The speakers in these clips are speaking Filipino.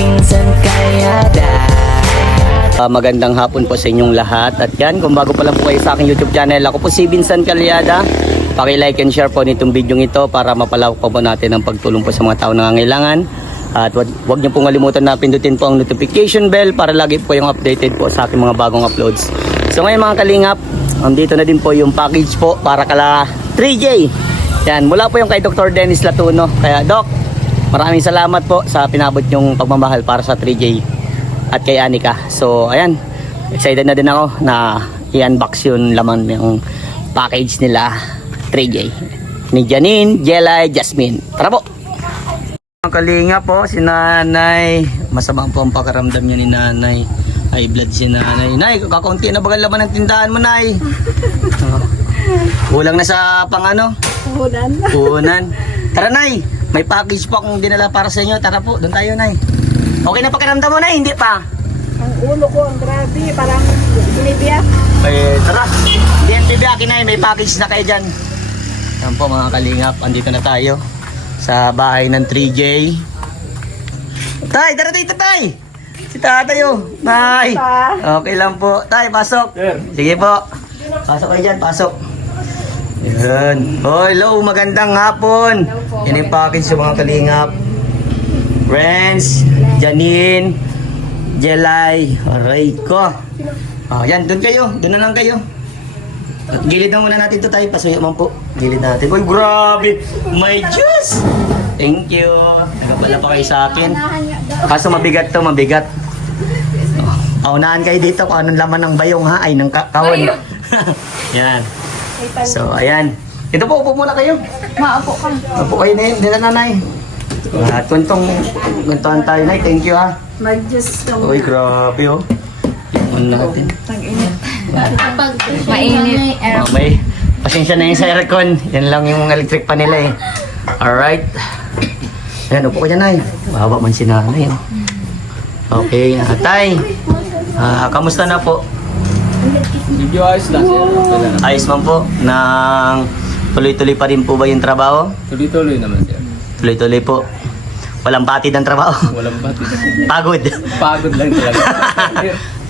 Pinsan Kalyada. Magandang hapon po sa inyong lahat. At yan, kung bago pa lang po kayo sa aking YouTube channel, ako po si Vincent Kalyada. Paki-like and share po nitong video ito para mapalawak po natin ang pagtulong po sa mga tao nangangailangan. At huwag niyo pong kalimutan na pindutin po ang notification bell para lagi po kayong updated po sa aking mga bagong uploads. So ngayon mga kalingap, andito na din po yung package po para kala 3J. Yan, mula po yung kay Dr. Dennis Latuno. Kaya Doc, maraming salamat po sa pinabot yung pagmamahal para sa 3J at kay Anika. So ayan, excited na din ako na i-unbox yung laman yung package nila 3J ni Janine, Jelay, Jasmine. Tara po! Mga kalinga po, si nanay, masama po ang pakaramdam niya ni nanay. High blood si nanay. Nay, kakaunti na bagal laman ng tindahan mo, nay. Kulang na sa pang ano? Puhunan. Tara, nay, may package po akong dinala para sa inyo. Tara po, doon tayo, nay. Okay na pakiramdam mo, nay? Hindi pa? Ang ulo ko, ang grabe, parang binibiyak. Tara, hindi yan bibiyakin, nay. May package na kayo dyan. Yan po mga kalingap, andito na tayo sa bahay ng 3J. Tay, tara dito, tay! Si tatay, oh. Nay! Okay lang po. Tay, pasok. Sige po. Pasok kayo dyan, pasok. Yan. Oh, hello, magandang hapon. Yan yung package sa mga kalingap. Friends, Janine, Jelay, aray ko. Oh, yan, doon kayo. Doon na lang kayo. At gilid na muna natin ito tayo. Pasuyo man po. Gilid natin. Uy, grabe. May juice. Thank you. Nagpala pa kayo sa akin. Kaso mabigat to, mabigat. Oh, unahan kayo dito kung anong laman ng bayong ha. Ay, ng kahon. Yan. So, ayan. Ito po, upo muna kayo. Maapo ka. Upo kayo na yun. Dito nanay. At kuntuhan tayo, nay. Thank you ha. Mag-juice ka Uy, grabe oh. Yung natin. Tag-init. Mainit. May pasensya na yung sa aircon. Yan lang yung electric pa nila eh. Alright. Ayan, upo ka dyan, nay. Baba man si nanay oh. Okay, tay. Kamusta na po? Video ayos lang sir. Ayos man po. Nang tuloy-tuloy pa rin po ba yung trabaho? Tuloy-tuloy naman sir. Tuloy-tuloy po. Walang patid ang trabaho. Walang batid. Pagod. Pagod lang talaga.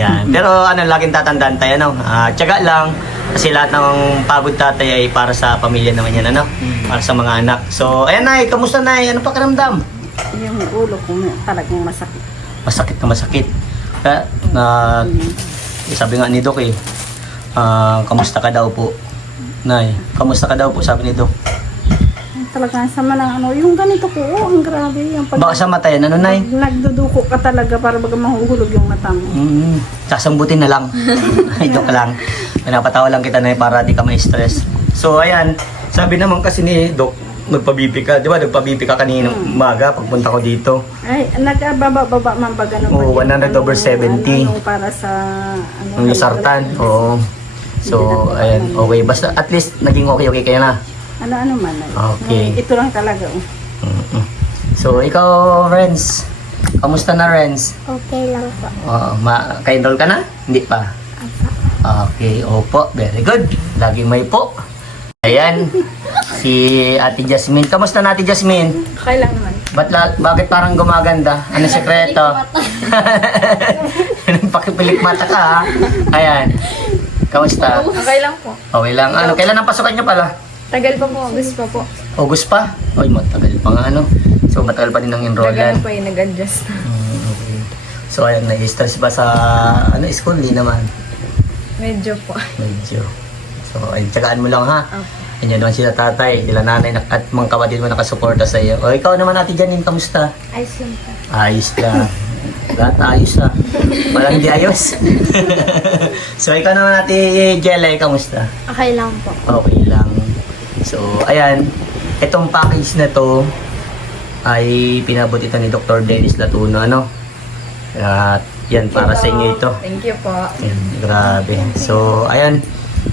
Yan. Pero ano, laging tatandaan tayo, ano? Tiyaga lang. Kasi lahat ng pagod tatay ay para sa pamilya naman yan, ano? Para sa mga anak. So, ayan, nay. Kamusta, nay? Ano pakiramdam? Yung ulo ko talagang masakit. Masakit na masakit. Sabi nga ni Doc eh, kamusta ka daw po? Nay, kamusta ka daw po? Sabi ni Doc. Talagang sama ng ano, yung ganito ko, ang grabe. Yung Baka sa mata yan, ano, nay? Nagduduko ka talaga para baga mahuhulog yung mata mo. Sasambutin na lang. Joke lang. Pinapatawa lang kita na para di ka ma-stress. So ayan, sabi naman kasi ni Doc, nagpa-BP ka. Di ba nagpa-BP ka kanina umaga pagpunta ko dito. Ay, nagbaba man ba ganun? Oo, 100/70. Ano, para sa ano, Yung Losartan. Oo. So, ayan, okay. Basta at least naging okay kayo na. Ano man. Okay. Ito lang talaga. So, ikaw, Renz. Kamusta na, Renz? Okay lang po. Ka-enroll ka na? Hindi pa? Okay, opo. Very good. Lagi may po. Ayan, si Ate Jasmine. Kamusta na, Ate Jasmine? Okay lang naman. Bakit parang gumaganda? Ano sekreto? Pakipilik mata ka, ha? Ayan. Kamusta? Okay lang po. Okay lang. Ano, kailan ang pasukan niyo pala? Tagal pa po, August pa po. August pa? Ay, matagal pa nga, ano? So, matagal pa din ang enrollan. Tagal pa yung nag-adjust. Okay. So, ayan, nai-stress ba sa school? Hindi naman. Medyo po. Medyo. So, ayun, tsagaan mo lang, ha? Okay. Yan naman sila tatay, sila nanay, at mga kapatid mo nakasuporta sa iyo. O, ikaw naman, Ate Janine, kamusta? Ayos lang po. Ayos lang. Lahat ayos na. Walang di ayos. So, ikaw naman, Ate Jelay, kamusta? Okay lang po. Okay lang. So, ayan. Itong package na to ay pinabot ito ni Dr. Dennis Latuno, ano? At yan, para sa inyo ito. Thank you po. Ayan, grabe. So, ayan.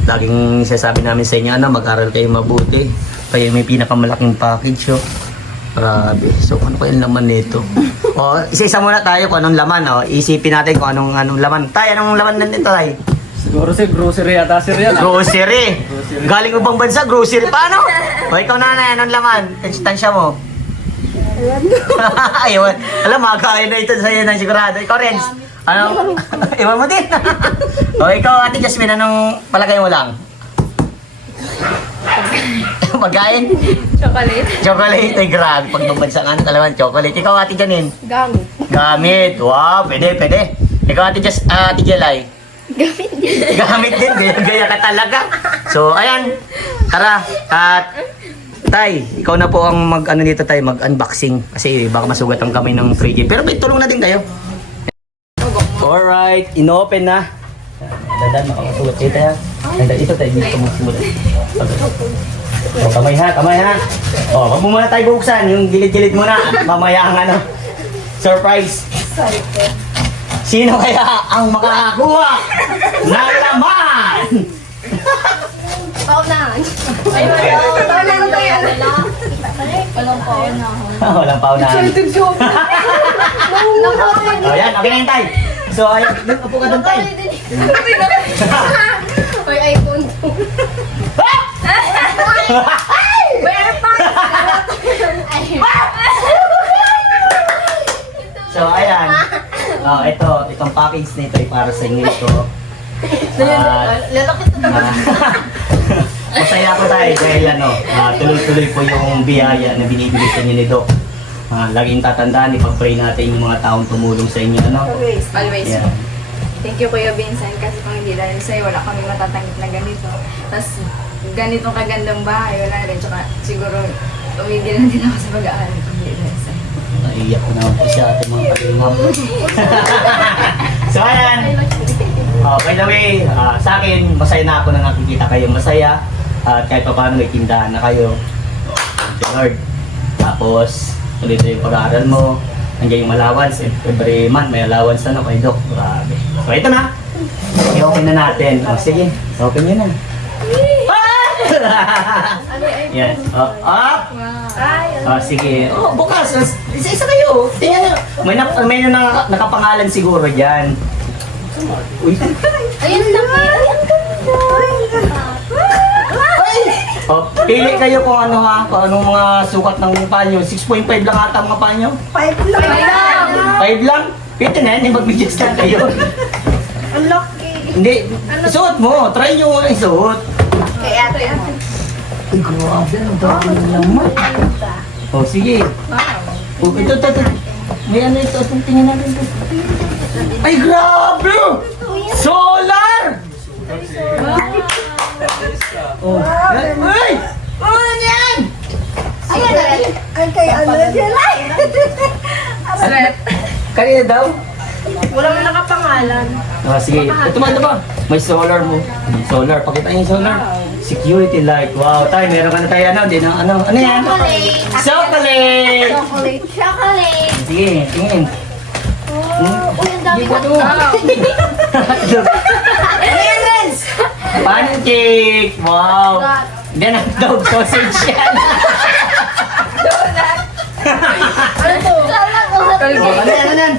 Laging sasabi namin sa inyo, ano, mag-aral kayo mabuti. Kaya may pinakamalaking package, oh. Grabe. So, ano kaya yung laman nito? O, isa-isa muna tayo kung anong laman, oh. Isipin natin kung anong laman. Tay, anong laman nandito, tay? Siguro sir, grocery yata sir yan. Grocery. Galing ubang bansa, grocery. Paano? O, ikaw nanay, anong laman? Tansya mo. Ayun. Alam, makakain na ito sa'yo ng sigurado. Ikaw, Renz. Ano? Iwan mo din. O, ikaw, Ate Jasmine, anong palagay mo lang? Pagkain? Chocolate. Chocolate. Ay, grabe. Pagbabansangan, talagang chocolate. Ikaw, Ate Janine? Gamit. Gamit. Wow, pwede, pwede. Ikaw, Ate Jelay? Gamit din. Gamit din. Gaya ka talaga. So, ayan. Tara. At, Tay, ikaw na po ang mag-ano dito, Tay, mag-unboxing. Kasi baka masugat ang kamay ng 3G. Pero may tulong na din kayo. Alright, inopen na. Dandan, makakasulat kayo, Tay. Dandan, ito, Tay, dito mo sulat. O, kamay ha, kamay ha. O, wag mo muna tayo buksan. Yung gilid-gilid muna. Mamaya ang ano. Surprise. Sino kaya ang makakakuha ng laman? Paunahan. Walang paunahan. O yan, okay na yun, Tay. So, ayan, upo ka doon, Tay. May iPhone 2. So, ayan. Itong package nito ay para sa inyo ito. Masaya po tayo dahil tuloy-tuloy po yung biyaya na binibigay sa inyo nito. Laging tatandaan, ipag-pray natin yung mga taong tumulong sa inyo. Always. Yeah. Thank you, Kuya Vincent, kasi kung hindi dahil sa'yo, wala kami matatanggap na ganito. Tapos, ganitong kagandang bahay, wala rin. Tsaka, siguro, umigil na din ako sa pag-aaral kung hindi dahil sa'yo. Naiiyak ko naman po siya ating mga kalingap. So, ayan. By the way, sa akin, masaya na ako na nakikita kayong masaya. At kahit pa paano may tindahan na kayo. Thank you, Lord. Tapos, ulit yung pag-aaral mo. Nandiyan yung allowance. Every month may allowance na kay Doc. Grabe. So, ito na. I-open na natin. O, sige. Open nyo na. Yes. Up. Sige. Bukas. Isa-isa kayo. Tingnan nyo. May nakapangalan siguro dyan. Uy. Ayun lang kayo. Pili kayo kung ano ha. Kung anong mga sukat ng panyo. 6.5 lang ata mga panyo. 5 lang. 5 lang? Pwede na yan. Mag-adjust lang kayo. Ang laki. Hindi. Isuot mo. Try nyo muna isuot. Kaya ito yan. Ay, grabe. Ang dami na naman. Sige. Ito. May ano ito. Tingnan natin ito. Ay, grabe! Solar! Ay! Ano yan? Ay, kay ano yan ay. Kanina daw? Wala mo nakapangalan. Sige. Ito ba? May solar mo. Solar. Pakita niyo yung solar. Security light. Wow, tayo. Meron ka na tayo ano? Ano yan? Chocolate! Chocolate. Sige, tingin. Uy, ang dami ko. Pancake! Wow! Hindi na dog sausage yan. Ano to? Ano yan?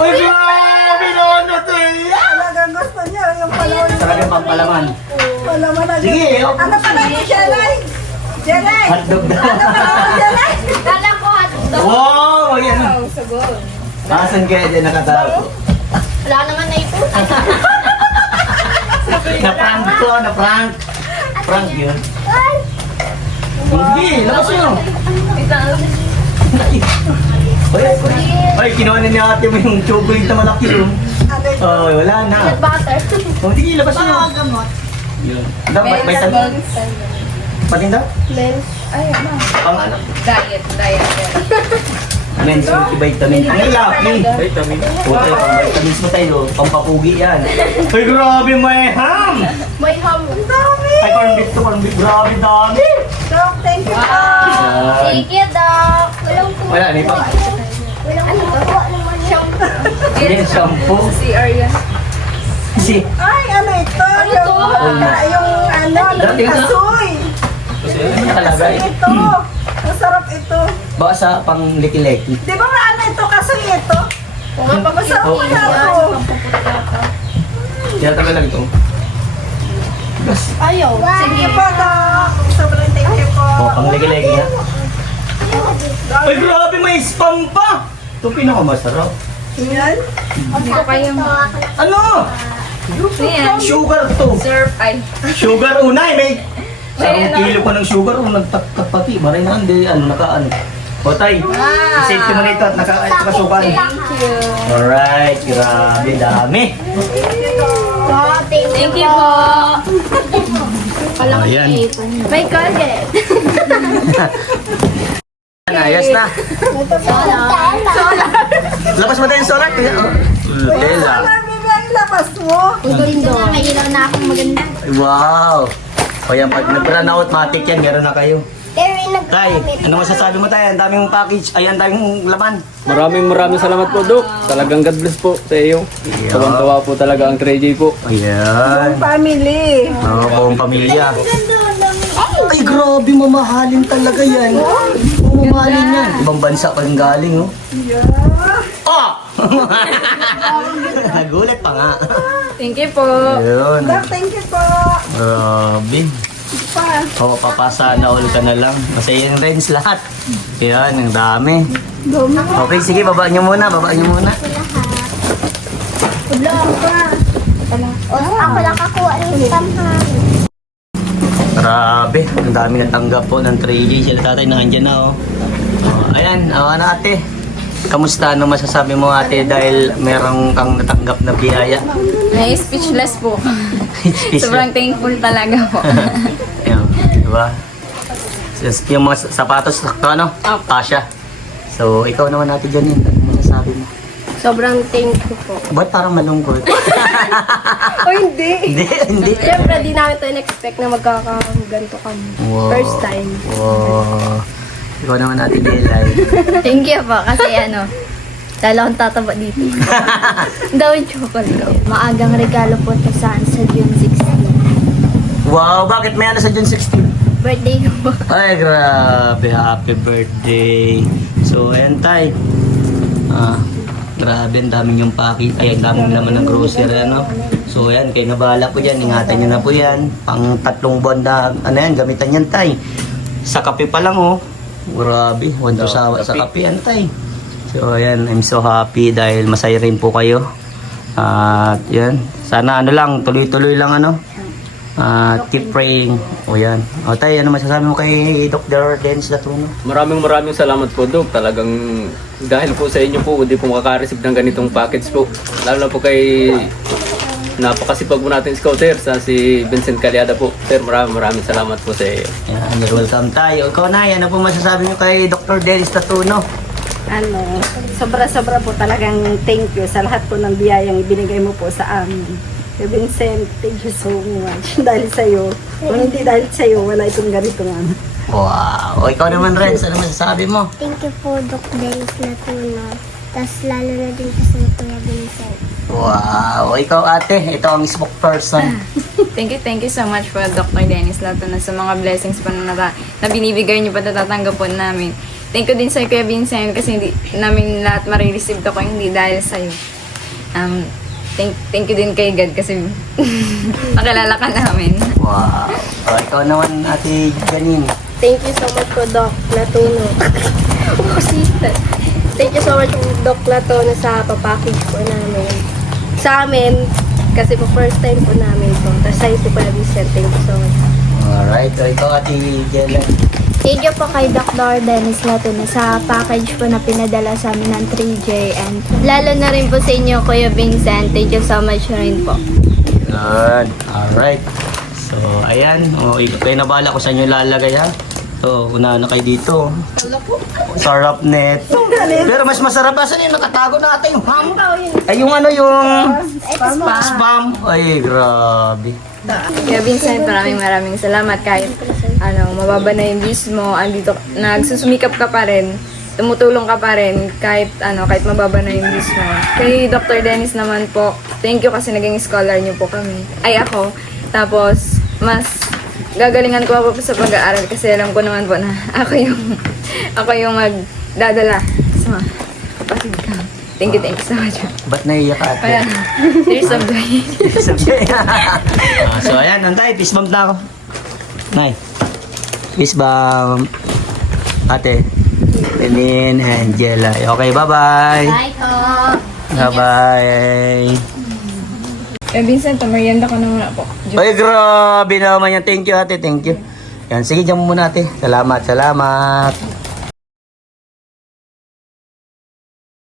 Uy, grabe naman na ito yan! Talagang gusto niya yung palawan. Talagang pampalaman. Palawan na Sige, Ano pala yung Jelay? Jelay! hotdog na. Ano pala yung Jelay? Kala ko hotdog. Wow! Ayan. Sagot. Asan kaya dyan nakatago? Wala naman na ito. Na-prank ko, na-prank. Prank yun. Hindi, labas nyo. Ay, kinuha na ni ate mo yung chocolate na malaki yun. Oh, wala na. Butter. Oh, sige, labas nyo. Gamot. Yun. Dapat, vitamin. Patin daw? Ay, ano? Pang ano? Diet. Men's multivitamin. Ang ilaki. Vitamin. Puta, pang vitamins mo tayo. Pampapugi yan. Ay, grabe, may ham! May ham. Ay, corn beef. Grabe, dami. Doc, thank you po. Thank you, Doc. Walang po. Wala, may pa. Walang ano to? Shampoo. Yan, shampoo. CR yan. Si. Ay, ano ito? Ano Yung, to? yung ano, Dati ka na. asoy. Ano nakalagay? Ito. Masarap ito. Baka sa pang leki-leki. Di ba ano ito? Kasoy ito. Kung nga pa Masarap Oo. na ito. Kaya tagal lang ito. Gas. Ayaw. Thank you po, Doc. Sobrang thank you po. O, pang leki-leki ha. Ay, grabe, may spam pa! Ito pinakamasarap. Ito kayo. Ano? Ayan. Sugar to. Surf. Ay. Sugar unay, may May sarong kilo pa ng sugar, nagtaktak pati. Maray na, hindi, nakaano. O tay, safety mo nito at nakasukan. Thank you. Alright, grabe, dami. Thank you po. Ayan. May Colgate. Ayos na. Labas mo tayo yung solar. Tela. May ilaw na akong maganda. Wow. O yan, pag nag-run out, matik yan, meron na kayo. Tay, ano masasabi mo tayo? Ang daming package, ay ang daming laman. Maraming salamat po, Dok. Talagang God bless po sa iyo. Yeah. Tawang-tawa po talaga ang 3J po. Ayan. Family. Oo, buong pamilya. Ay, grabe, mamahalin talaga yan. Mamahalin yan. Ibang bansa pa yung galing, oh. Oh! Nagulat pa nga. Thank you po. Ayun. Thank you po. Grabe. Oo, papasa na all ka na lang. Masaya yung rents lahat. Yan, ang dami. Okay, sige, baba nyo muna, baba nyo muna. Ako lang kakuha ng spam ha. Grabe, ang dami natanggap po ng 3G. Sila tatay nandiyan na, oh. Ayan, ano ate? Kamusta? Ano masasabi mo ate dahil merong kang natanggap na biyaya? May speechless po. Speechless. Sobrang thankful talaga po. Ayan, diba? Yung mga sapatos, ano? Kasha. So, ikaw naman ate dyan yun. Ano masasabi mo? Sobrang thank you po. Ba't parang malungkot? O hindi. hindi. Siyempre, di namin ito in-expect na magkakaganto kami. Wow. First time. Wow. Ikaw naman ate Delay. Thank you po kasi lalo akong tataba dito. Dawin chocolate. Maagang regalo po ito sa June 16. Wow, bakit may ano sa June 16? Birthday ko po. Ay, grabe. Happy birthday. So, ayan tay. Grabe, ang daming yung package. Ay, ang daming naman ng grocery, ano. So, ayan, kayo nabahala po dyan. Ingatan nyo na po yan. Pang 3 buwan na, ano yan, gamitan yan, tay. Sa kape pa lang, oh. Grabe, wando sa kape yan, tay. So, ayan, I'm so happy dahil masaya rin po kayo. At, yan. Sana, ano lang, tuloy-tuloy lang, ano. Keep praying. O, yan. O, tay, ano masasabi mo kay Dr. Dennis Latuno? Maraming salamat po, Dok. Talagang dahil po sa inyo po, hindi po makaka-receive ng ganitong package po. Lalo na po kay napakasipag po natin scouter sa si Vincent Calyada po. Sir, maraming salamat po sa iyo. Yan, you're welcome tayo. Ikaw na, ano po masasabi niyo kay Dr. Dennis Latuno? Sobra-sobra po talagang thank you sa lahat po ng biyayang ibinigay mo po sa amin. Vincent, thank you so much. Dahil sa'yo. Kung hindi dahil sa'yo, wala itong ganito nga. Wow. O ikaw naman, Renz, ano masasabi mo? Thank you po, Doc Dennis Latuno. Tapos lalo na din po sa Kuya Vincent. Wow. O ikaw, ate, ito ang spokesperson. Thank you so much po Dr. Dennis Latuno sa mga blessings po na binibigay niyo po at natatanggap po namin. Thank you din sa Kuya Vincent kasi hindi namin lahat marireceive ko hindi dahil sa'yo. Thank you din kay God kasi nakilala ka namin. Wow. O ikaw naman, ate Janine. Thank you so much po, Doc Latuno. Thank you so much po, Doc Latuno sa papackage po namin. Sa amin, kasi po first time po namin po. Tapos sa'yo po Kuya Vincent, thank you so much. Alright. O ikaw, ate Jelen. Thank you po kay Dr. Dennis Latuno sa package po na pinadala sa amin ng 3J and lalo na rin po sa inyo Kuya Vincent. Thank you so much rin po. Good. Alright. So, ayan. O, kayo na bahala kung saan nyo lalagay, ha? So, unahan na kayo dito. Sarap net. Pero mas masarap pa saan yung nakatago natin yung ham. Ay, yung ano, yung spam. Ay, grabe. Kuya Vincent, maraming salamat kahit mababa na yung views mo, andito, nagsusumikap ka pa rin, tumutulong ka pa rin kahit mababa na yung views mo. Kay Dr. Dennis naman po, thank you kasi naging scholar niyo po kami. Ay ako. Tapos, mas gagalingan ko po sa pag-aaral kasi alam ko naman po na ako yung magdadala sa mga kapatid ko. Thank you so much. Ba't naiiyak ka, ate? Kaya, tears of joy. So, ayan, Antay, fist bump na ako. Nay, fist bump. Ate, Lenin, Angela. Okay, bye-bye. Bye po. Bye-bye. Vincent, merienda ka na muna po. Ay, grabe naman yan. Thank you, ate. Thank you. Yan, sige, dyan mo muna, ate. Salamat, salamat.